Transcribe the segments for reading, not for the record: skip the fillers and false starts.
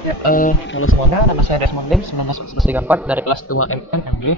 Halo semuanya, nama saya Desmond Lim, 1934 dari kelas 2 MMB.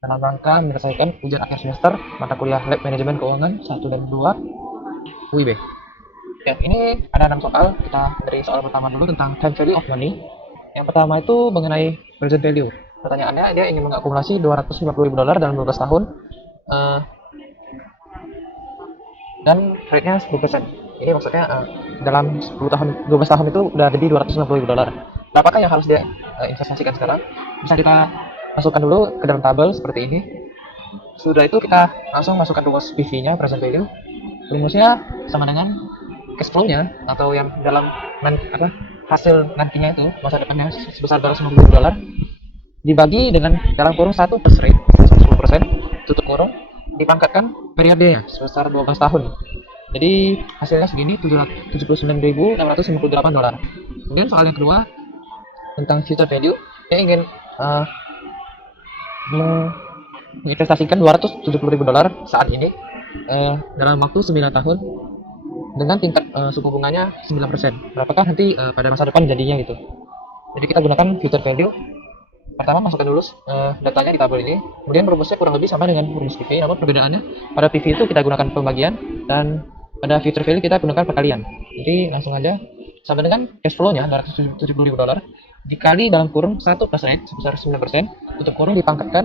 Dalam rangka menyelesaikan ujian akhir semester mata kuliah Lab Manajemen Keuangan 1 dan 2 UIB. Ya, ini ada 6 soal. Kita dari soal pertama dulu tentang time value of money. Yang pertama itu mengenai present value. Pertanyaannya, dia ingin mengakumulasi $250.000 dalam 12 tahun eh, dan rate-nya 10%. Ini maksudnya dalam 10 tahun, 12 tahun itu udah jadi $250.000. Apakah yang harus dia investasikan sekarang? Bisa kita masukkan dulu ke dalam tabel seperti ini. Sudah itu kita langsung masukkan rumus PV-nya, present value. Rumusnya sama dengan cash flow-nya atau yang dalam apa hasil nantinya itu masa depannya sebesar $250 dibagi dengan dalam kurung 1% 10% tutup kurung dipangkatkan periodenya sebesar 12 tahun. Jadi hasilnya segini $779.658. Kemudian soal yang kedua tentang future value, saya ingin uh, menginvestasikan $270.000 saat ini dalam waktu 9 tahun dengan tingkat suku bunganya 9%. Berapakah nanti pada masa depan jadinya gitu. Jadi kita gunakan future value. Pertama masukkan dulu datanya di tabel ini. Kemudian rumusnya kurang lebih sama dengan rumus PV, namun perbedaannya pada PV itu kita gunakan pembagian dan pada future value kita gunakan perkalian. Jadi langsung aja sama dengan cash flow-nya $270.000 dikali dalam kurung 1% sebesar 9%, tutup kurung dipangkatkan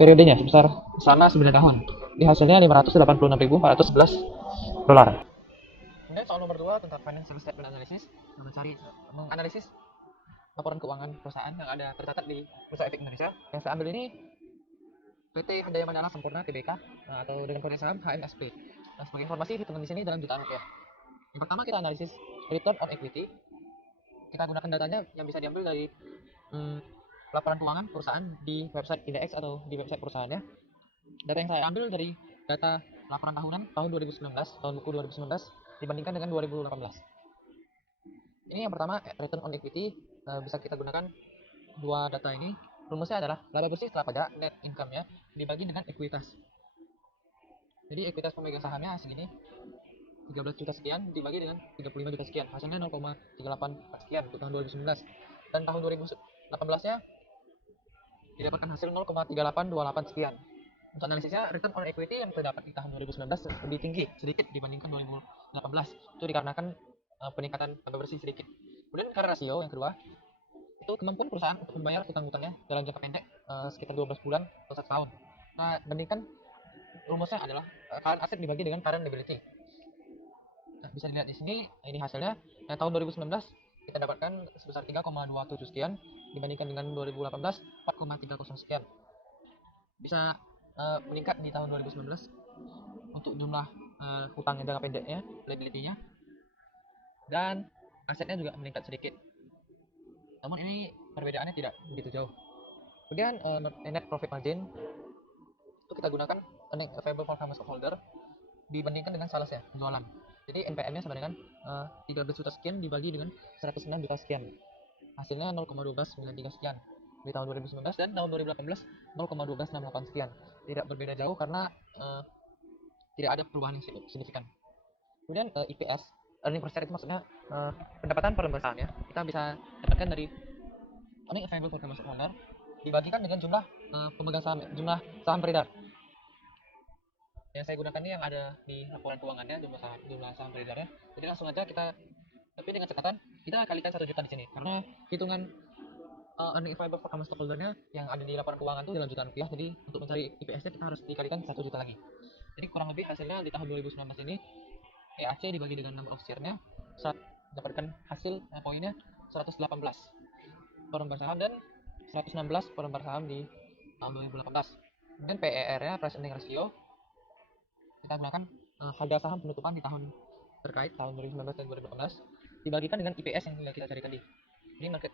periodenya sebesar selama 9 tahun. Jadi hasilnya $586.411. Kemudian soal nomor 2 tentang financial statement analysis, menganalisis laporan keuangan perusahaan yang ada tercatat di Bursa Efek Indonesia. Yang saya ambil ini PT Handaya Mandala Sampurna Tbk atau dengan kode saham HMSP. Nah, sebagai informasi hitungan di sini dalam jutaan rupiah. Yang pertama kita analisis return on equity. Kita gunakan datanya yang bisa diambil dari laporan keuangan perusahaan di website IDX atau di website perusahaannya. Data yang saya ambil dari data laporan tahunan tahun 2019, tahun buku 2019 dibandingkan dengan 2018. Ini yang pertama return on equity, bisa kita gunakan dua data ini. Rumusnya adalah laba bersih setelah pajak net income-nya dibagi dengan ekuitas. Jadi ekuitas pemegang sahamnya segini, 13 juta sekian dibagi dengan 35 juta sekian, hasilnya 0,38 sekian untuk tahun 2019. Dan tahun 2018-nya didapatkan hasil 0,3828 sekian. Untuk analisisnya, return on equity yang terdapat di tahun 2019 lebih tinggi sedikit dibandingkan 2018. Itu dikarenakan peningkatan laba bersih sedikit. Kemudian current ratio yang kedua, itu kemampuan perusahaan untuk membayar utang-utangnya dalam jangka pendek sekitar 12 bulan atau 1 tahun. Nah, bandingkan rumusnya adalah current asset dibagi dengan current liability. Nah, bisa dilihat di sini, ini hasilnya. Nah, tahun 2019 kita dapatkan sebesar 3,27 sekian dibandingkan dengan 2018 4,30 sekian. Bisa meningkat di tahun 2019 untuk jumlah utang yang jangka pendeknya, liability-nya, dan asetnya juga meningkat sedikit. Namun ini perbedaannya tidak begitu jauh. Kemudian net profit margin itu kita gunakan earning available for common stockholder dibandingkan dengan salesnya, penjualan. Jadi NPM-nya sama dengan 13 juta sekian dibagi dengan 106 juta sekian. Hasilnya 0,1293 sekian di tahun 2019 dan tahun 2018 0,1268 sekian. Tidak berbeda jauh karena tidak ada perubahan yang signifikan. Kemudian IPS, earning per share itu maksudnya pendapatan per lembar sahamnya. Kita bisa dapatkan dari earning available for common stockholder dibagikan dengan jumlah pemegang saham, jumlah saham beredar. Yang saya gunakan ini yang ada di laporan keuangannya, jumlah saham beredarnya. Jadi langsung aja kita, tapi dengan catatan kita kalikan 1 juta di sini karena hitungan earning available for common stockholder-nya yang ada di laporan keuangan itu dalam jutaan rupiah. Jadi untuk mencari IPS-nya kita harus dikalikan 1 juta lagi. Jadi kurang lebih hasilnya di tahun 2019 ini EAC dibagi dengan number of share-nya saat dapatkan hasil poinnya 118 per lembar saham dan 116 per lembar saham di tahun 2018. Kemudian PER-nya, price earning ratio, kita gunakan harga saham penutupan di tahun terkait tahun 2019 dan 2018 dibagikan dengan IPS yang kita cari tadi. Jadi market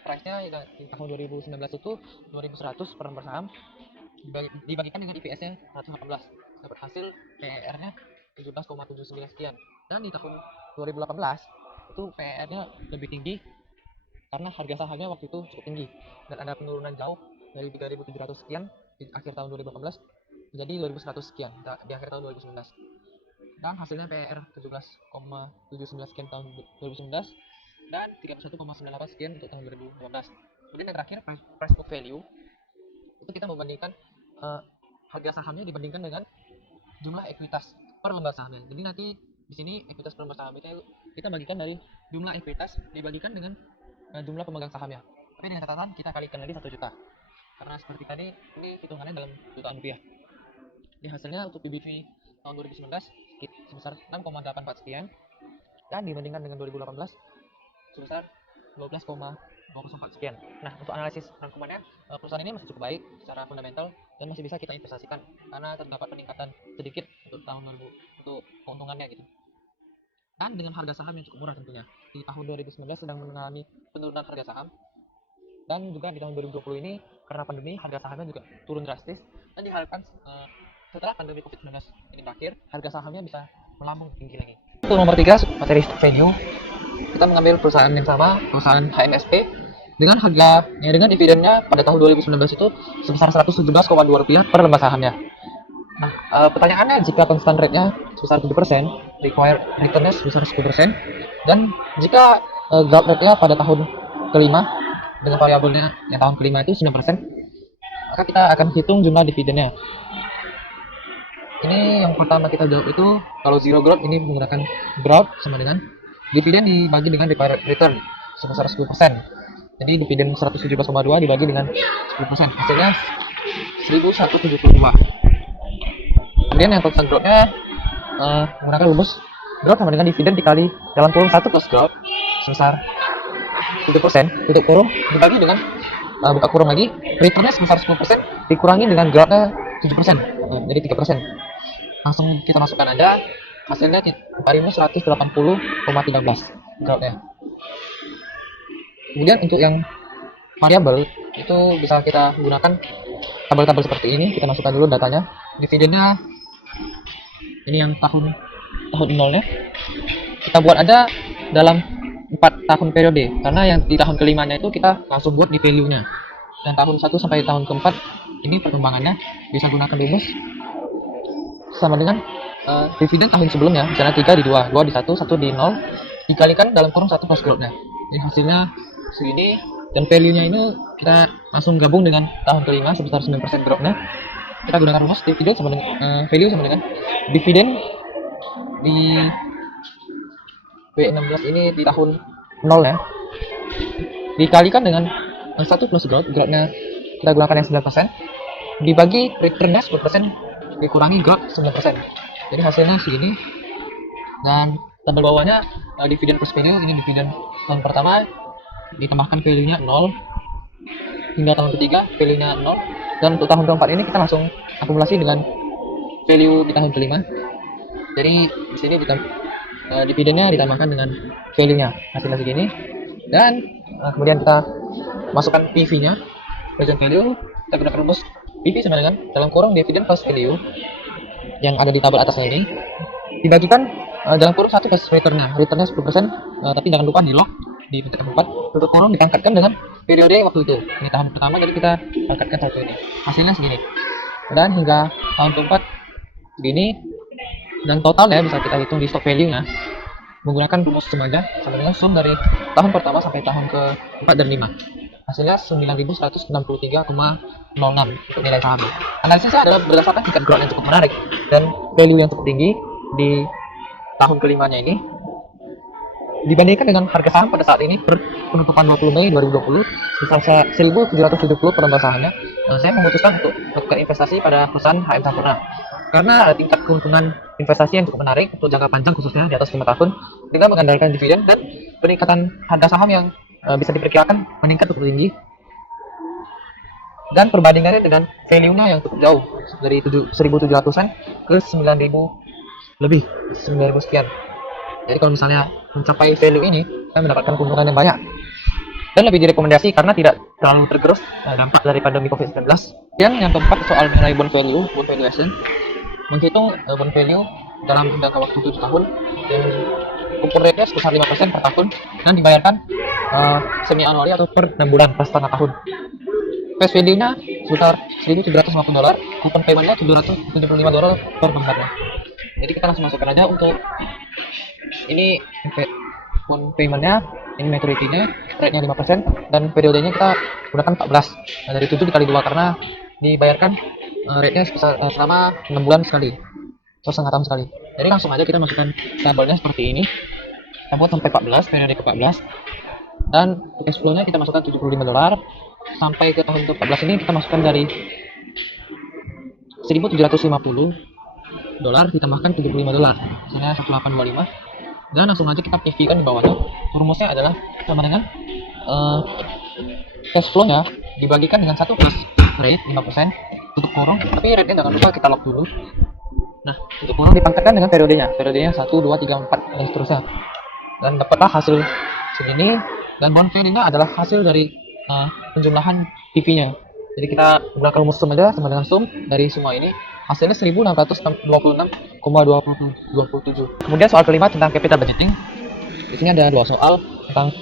price-nya di tahun 2019 itu 2100 per lembar saham dibagikan dengan IPS-nya 118. Dapat hasil PER-nya 17,79 sekian. Dan di tahun 2018 itu PER-nya lebih tinggi karena harga sahamnya waktu itu cukup tinggi dan ada penurunan jauh dari 3.700 sekian di akhir tahun 2018 menjadi 2.100 sekian di akhir tahun 2019. Dan hasilnya PER 17,79 sekian tahun 2019 dan 31,98 sekian untuk tahun 2015. Kemudian yang terakhir price book value, itu kita membandingkan harga sahamnya dibandingkan dengan jumlah ekuitas per lembar sahamnya. Jadi nanti di sini ekuitas per lembar saham itu kita bagikan dari jumlah ekuitas dibagikan dengan jumlah pemegang sahamnya. Tapi dengan catatan kita kalikan lagi 1 juta. Karena seperti tadi ini hitungannya dalam jutaan rupiah. Di hasilnya untuk PBV tahun 2019 sebesar 6,84 sekian dan dibandingkan dengan 2018 sebesar 12,204 sekian. Nah, untuk analisis rangkumannya, perusahaan ini masih cukup baik secara fundamental dan masih bisa kita investasikan karena terdapat peningkatan sedikit untuk tahun 2000 untuk keuntungannya gitu. Dan dengan harga saham yang cukup murah tentunya. Di tahun 2019 sedang mengalami penurunan harga saham, dan juga di tahun 2020 ini karena pandemi harga sahamnya juga turun drastis, dan diharapkan setelah pandemi COVID-19 ini berakhir, harga sahamnya bisa melambung tinggi lagi. Untuk nomor 3, materi stock value, kita mengambil perusahaan yang sama, perusahaan HMSP, dengan dividennya pada tahun 2019 itu sebesar 117,2 rupiah per lembar sahamnya. Nah, pertanyaannya, jika constant rate-nya sebesar 7%, required return-nya sebesar 10%, dan jika growth rate-nya pada tahun kelima dengan variabelnya yang tahun kelima itu 9%, maka kita akan hitung jumlah dividennya. Ini yang pertama kita jawab itu, kalau zero growth ini menggunakan growth sama dengan dividen dibagi dengan required return sebesar 10%. Jadi dividen 117,2 dibagi dengan 10%, hasilnya 1172. Kemudian yang constant growth-nya menggunakan rumus growth sama dengan dividen dikali dalam kurung 1 plus growth sebesar 7%, tutup kurung dibagi dengan buka kurung lagi, return-nya sebesar 10% dikurangi dengan growth-nya 7%, jadi 3%. Langsung kita masukkan aja, hasilnya 180,13 growth-nya. Kemudian untuk yang variabel itu bisa kita gunakan tabel-tabel seperti ini. Kita masukkan dulu datanya. Dividennya ini yang tahun nolnya kita buat ada dalam 4 tahun periode, karena yang di tahun kelimanya itu kita langsung buat di value-nya. Dan tahun 1 sampai tahun keempat ini perkembangannya bisa gunakan rumus sama dengan dividen tahun sebelumnya, misalnya 3 di 2 di 1 di 0 dikalikan dalam kurung 1 plus growth-nya. Jadi hasilnya segini, dan value-nya ini kita langsung gabung dengan tahun kelima sebesar 9% growth-nya. Kita gunakan rumus dividen sama dengan value sama dengan dividen di W16 ini di tahun 0 ya, dikalikan dengan 1 plus growth-nya kita gunakan yang 9%, dibagi return-nya 10%, dikurangi growth 9%. Jadi hasilnya segini. Dan tabel bawahnya dividen plus value, ini dividen tahun pertama ditambahkan value-nya 0 hingga tahun ketiga value-nya 0, dan untuk tahun keempat ini kita langsung akumulasi dengan value di tahun kelima. Jadi di sini dividennya ditambahkan dengan value-nya, hasilnya segini. Dan kemudian kita masukkan PV-nya, present value, kita gunakan rumus PV sama dengan dalam kurung dividen plus value yang ada di tabel atasnya ini dibagikan dalam kurung 1 plus return-nya 10%, tapi jangan lupa di log di pencet 4, tutup kurung dipangkatkan dengan periode waktu itu. Ini tahun pertama, jadi kita angkatkan satu ini, hasilnya segini. Dan hingga tahun keempat segini, dan totalnya bisa kita hitung di stock value-nya menggunakan rumus sum aja, sama dengan sum dari tahun pertama sampai tahun ke-4 dan 5. Hasilnya 9.163,06 untuk nilai saham. Analisisnya adalah berdasarkan tingkat growth yang cukup menarik dan value yang cukup tinggi di tahun kelimanya ini dibandingkan dengan harga saham pada saat ini per penutupan 20 Mei 2020 sebesar 1.770 per lembar sahamnya. Saya memutuskan untuk melakukan investasi pada perusahaan HM Sampurna karena ada tingkat keuntungan investasi yang cukup menarik untuk jangka panjang, khususnya di atas 5 tahun, dengan mengandalkan dividen dan peningkatan harga saham yang bisa diperkirakan meningkat cukup tinggi, dan perbandingannya dengan value-nya yang cukup jauh dari 1.700-an ke 9.000 lebih, 9.000 sekian. Jadi kalau misalnya mencapai value ini, kita mendapatkan keuntungan yang banyak dan lebih direkomendasi karena tidak terlalu tergerus dampak dari pandemi COVID-19. Dan yang keempat, soal mengenai bond valuation, menghitung bond value dalam jangka waktu 7 tahun dan coupon rate-nya sebesar 5% per tahun dan dibayarkan semi annually atau per 6 bulan per setengah tahun. Face value-nya sekitar $1.750, coupon payment-nya $775 per lembarnya. Jadi kita langsung masukkan aja untuk ini coupon payment-nya Ini maturity-nya, rate-nya 5%, dan periodenya kita gunakan 14. Nah, dari 7 dikali 2 karena dibayarkan rate-nya selama 6 bulan sekali atau setengah tahun sekali. Jadi langsung aja kita masukkan tabelnya seperti ini. Kita buat sampai 14, periode ke-14. Dan cash flow-nya kita masukkan $75. Sampai ke tahun ke-14 ini kita masukkan dari $1.750 ditambahkan $75, hasilnya 1825. Dan langsung aja kita PV kan di bawahnya. Rumusnya adalah sama dengan cash flow-nya dibagikan dengan 1 plus rate 5%, tutup kurung, tapi rate-nya jangan lupa kita lock dulu. Nah, tutup kurung dipangkatkan dengan periodenya 1, 2, 3, 4 dan seterusnya. Dan dapatlah hasil segini. Dan bond value-nya adalah hasil dari penjumlahan PV-nya. Jadi kita gunakan rumus sum aja, sama dengan sum dari semua ini. Hasilnya 1626,27. Kemudian soal kelima tentang capital budgeting. Di sini ada 2 soal tentang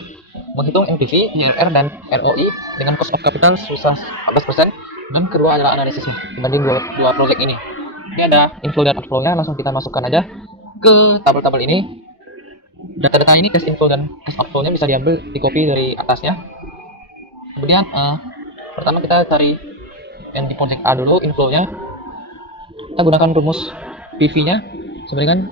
menghitung NPV, IRR, dan ROI dengan cost of capital susah 14%. Dan kedua adalah analisisnya dibanding dua project ini. Ini ada inflow dan outflow-nya, langsung kita masukkan aja ke tabel-tabel ini. Data-data ini cash inflow dan cash outflow-nya bisa diambil di copy dari atasnya. Kemudian pertama kita cari yang di project A dulu, inflow-nya. Kita gunakan rumus PV-nya sama dengan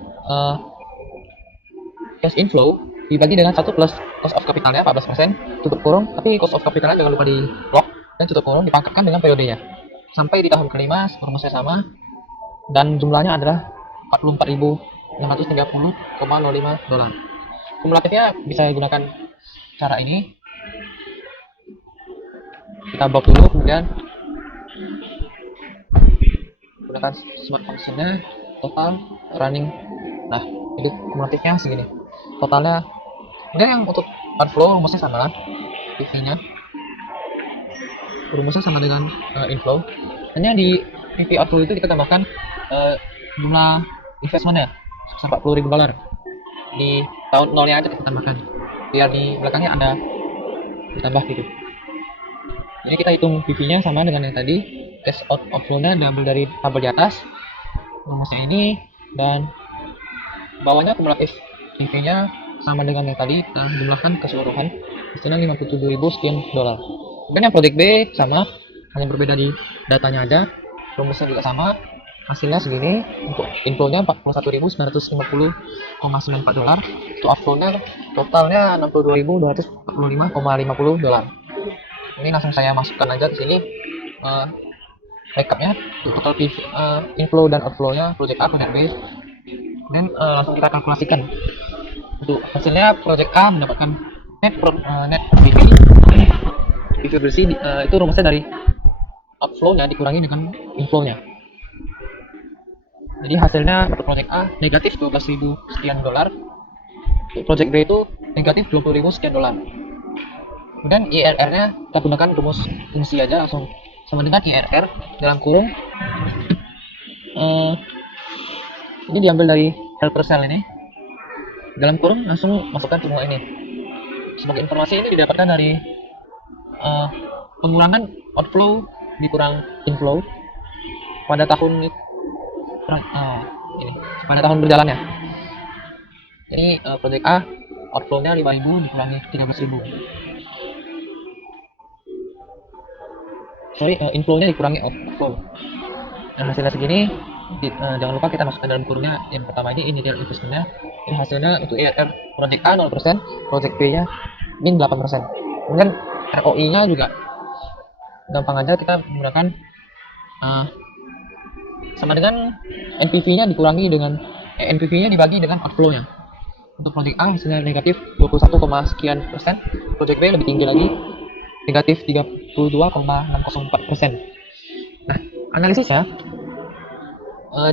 cash inflow dibagi dengan 1 plus cost of capital-nya 14%, tutup kurung, tapi cost of capital-nya jangan lupa di lock, dan tutup kurung dipangkatkan dengan periodenya. Sampai di tahun kelima rumusnya sama, dan jumlahnya adalah $44.630,05. Kumulatifnya bisa gunakan cara ini. Kita blok dulu, kemudian gunakan smart function-nya, total, running. Nah, jadi kumulatifnya segini totalnya. Kemudian yang untuk outflow rumusnya sama, PV-nya rumusnya sama dengan inflow, hanya di PV outflow itu kita tambahkan jumlah investmentnya sebesar $40.000. Di tahun nolnya aja kita tambahkan, biar di belakangnya ada ditambah gitu. Jadi kita hitung PV-nya sama dengan yang tadi, cash outflow-nya diambil dari tabel di atas, rumusnya ini, dan bawahnya kumulatif PV-nya sama dengan yang tadi, kita jumlahkan keseluruhan, hasilnya $57.000 sekian. Kemudian yang project B sama, hanya berbeda di datanya aja, rumusnya juga sama, hasilnya segini. Untuk inflow-nya $41.950,94, untuk outflow-nya totalnya $62.245,50. Ini langsung saya masukkan aja ke sini recapnya, total inflow dan outflow-nya project A, project B. Kemudian langsung kita kalkulasikan. Untuk hasilnya project A mendapatkan net PV bersih, itu rumusnya dari outflow-nya dikurangi dengan inflow-nya. Jadi hasilnya untuk project A negatif $12.000 sekian. Untuk project B itu negatif $20.000 sekian. Kemudian IRR-nya kita gunakan rumus fungsi aja, langsung sama dengan IRR dalam kurung. Ini diambil dari held per cell ini. Dalam kurung langsung masukkan semua ini. Sebagai informasi, ini didapatkan dari pengurangan outflow dikurang inflow pada tahun ini, pada tahun berjalannya. Jadi project A outflow-nya 5.000 dikurangi 13.000. Inflow-nya dikurangi outflow. Nah, hasilnya segini. Jangan lupa kita masukkan dalam kurungnya yang pertama ini initial investment-nya. Ini hasilnya untuk IRR project A 0%, project B-nya min 8%. Kemudian ROI-nya juga gampang aja, kita menggunakan sama dengan NPV-nya dikurangi dengan NPV-nya dibagi dengan outflow-nya. Untuk project A hasilnya negatif 21, sekian persen, project B lebih tinggi lagi, negatif 32,604%. Nah, analisisnya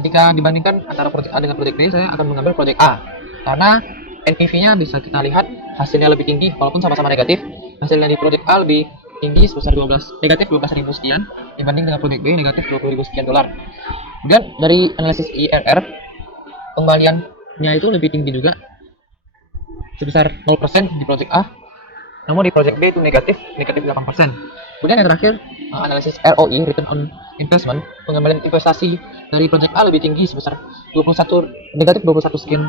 jika dibandingkan antara project A dengan project B, saya akan mengambil project A karena NPV-nya bisa kita lihat hasilnya lebih tinggi walaupun sama-sama negatif. Hasilnya di project A lebih tinggi sebesar negatif 12.000 sekian dibanding dengan project B negatif 20.000 sekian dolar. Kemudian dari analisis IRR, kembaliannya itu lebih tinggi juga sebesar 0% di project A, namun di project B itu negatif 8%. Kemudian yang terakhir, analisis ROI, return on investment, pengembalian investasi dari project A lebih tinggi sebesar negatif 21 sekian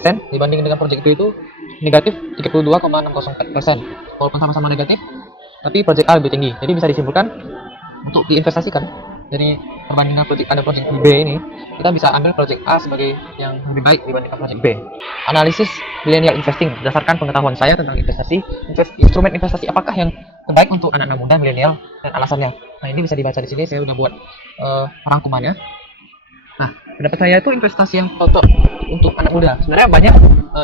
dibanding dengan project B itu negatif 32,604%. Walaupun sama-sama negatif, tapi project A lebih tinggi. Jadi bisa disimpulkan untuk diinvestasikan dari perbandingan project A dan project B ini, kita bisa ambil project A sebagai yang lebih baik dibandingkan project B. Analisis millennial investing berdasarkan pengetahuan saya tentang investasi, instrumen investasi apakah yang terbaik untuk anak-anak muda milenial dan alasannya. Nah, ini bisa dibaca di sini, saya udah buat rangkumannya. Nah, pendapat saya itu investasi yang cocok untuk anak muda. Sebenarnya banyak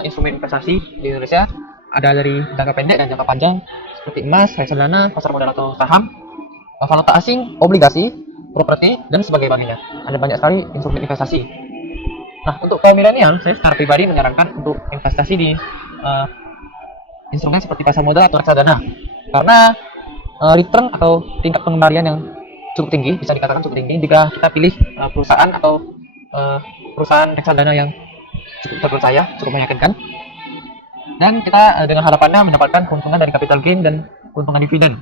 instrumen investasi di Indonesia, ada dari jangka pendek dan jangka panjang seperti emas, reksadana, pasar modal atau saham, valuta asing, obligasi, properti, dan sebagainya. Ada banyak sekali instrumen investasi. Nah, untuk kaum milenial, saya secara pribadi menyarankan untuk investasi di instrumen seperti pasar modal atau reksadana, karena return atau tingkat pengembalian yang cukup tinggi, bisa dikatakan cukup tinggi jika kita pilih perusahaan atau perusahaan reksadana yang cukup terpercaya, cukup meyakinkan, dan kita dengan harapannya mendapatkan keuntungan dari capital gain dan keuntungan dividen,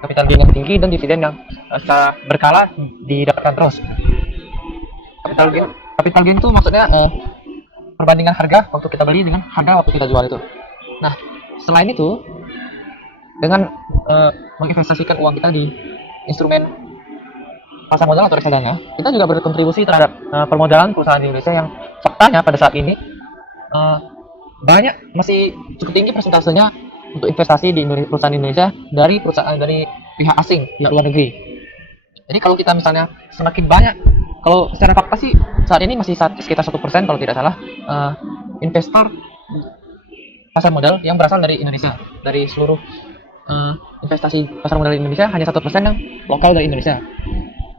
capital gain yang tinggi dan dividen yang secara berkala didapatkan terus. Capital gain itu maksudnya perbandingan harga waktu kita beli dengan harga waktu kita jual itu. Nah, selain itu, dengan menginvestasikan uang kita di instrumen pasar modal atau reksadana, kita juga berkontribusi terhadap permodalan perusahaan di Indonesia yang faktanya pada saat ini banyak masih cukup tinggi persentasenya untuk investasi di perusahaan Indonesia dari pihak asing, pihak luar negeri. Jadi kalau kita misalnya semakin banyak, kalau secara fakta sih saat ini masih sekitar 1% kalau tidak salah investor pasar modal yang berasal dari Indonesia. Dari seluruh investasi pasar modal di Indonesia hanya 1% yang lokal dari Indonesia.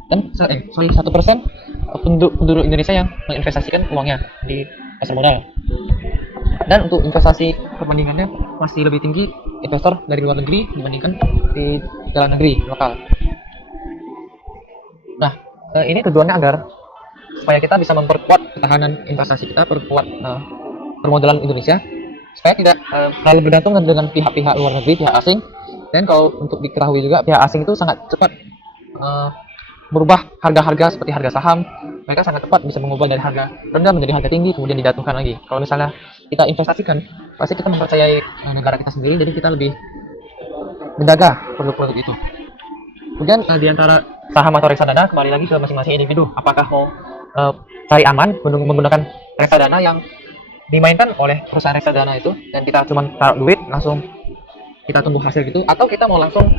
Dan 1% penduduk Indonesia yang menginvestasikan uangnya di pasar modal. Dan untuk investasi perbandingannya masih lebih tinggi investor dari luar negeri dibandingkan di dalam negeri lokal. Nah, ini tujuannya agar supaya kita bisa memperkuat ketahanan investasi kita, perkuat permodalan Indonesia, supaya tidak terlalu bergantung dengan pihak-pihak luar negeri, pihak asing. Dan kalau untuk diketahui juga, pihak asing itu sangat cepat merubah harga-harga seperti harga saham. Mereka sangat cepat bisa mengubah dari harga rendah menjadi harga tinggi, kemudian dijatuhkan lagi. Kalau misalnya kita investasikan, pasti kita mempercayai negara kita sendiri, jadi kita lebih menjaga produk-produk itu. Kemudian di antara saham atau reksadana, kembali lagi ke masing-masing individu. Apakah mau cari aman menggunakan reksadana yang dimainkan oleh perusahaan reksadana itu, dan kita cuma taruh duit langsung kita tunggu hasil gitu, atau kita mau langsung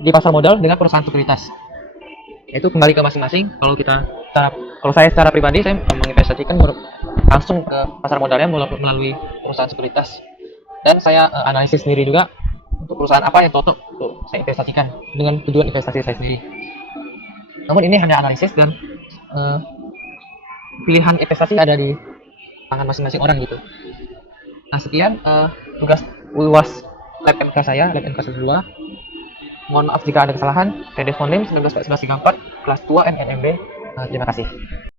di pasar modal dengan perusahaan sekuritas. Itu kembali ke masing-masing. Kalau saya secara pribadi, saya menginvestasikan langsung ke pasar modalnya melalui perusahaan sekuritas, dan saya analisis sendiri juga untuk perusahaan apa yang cocok untuk saya investasikan dengan tujuan investasi saya sendiri. Namun ini hanya analisis, dan pilihan investasi ada di tangan masing-masing orang gitu. Nah, sekian tugas UAS Lab MK saya, Lab MK 2. Mohon maaf jika ada kesalahan. Saya Desmond Lim, 19 11 34, kelas 2 NNMB. Terima kasih.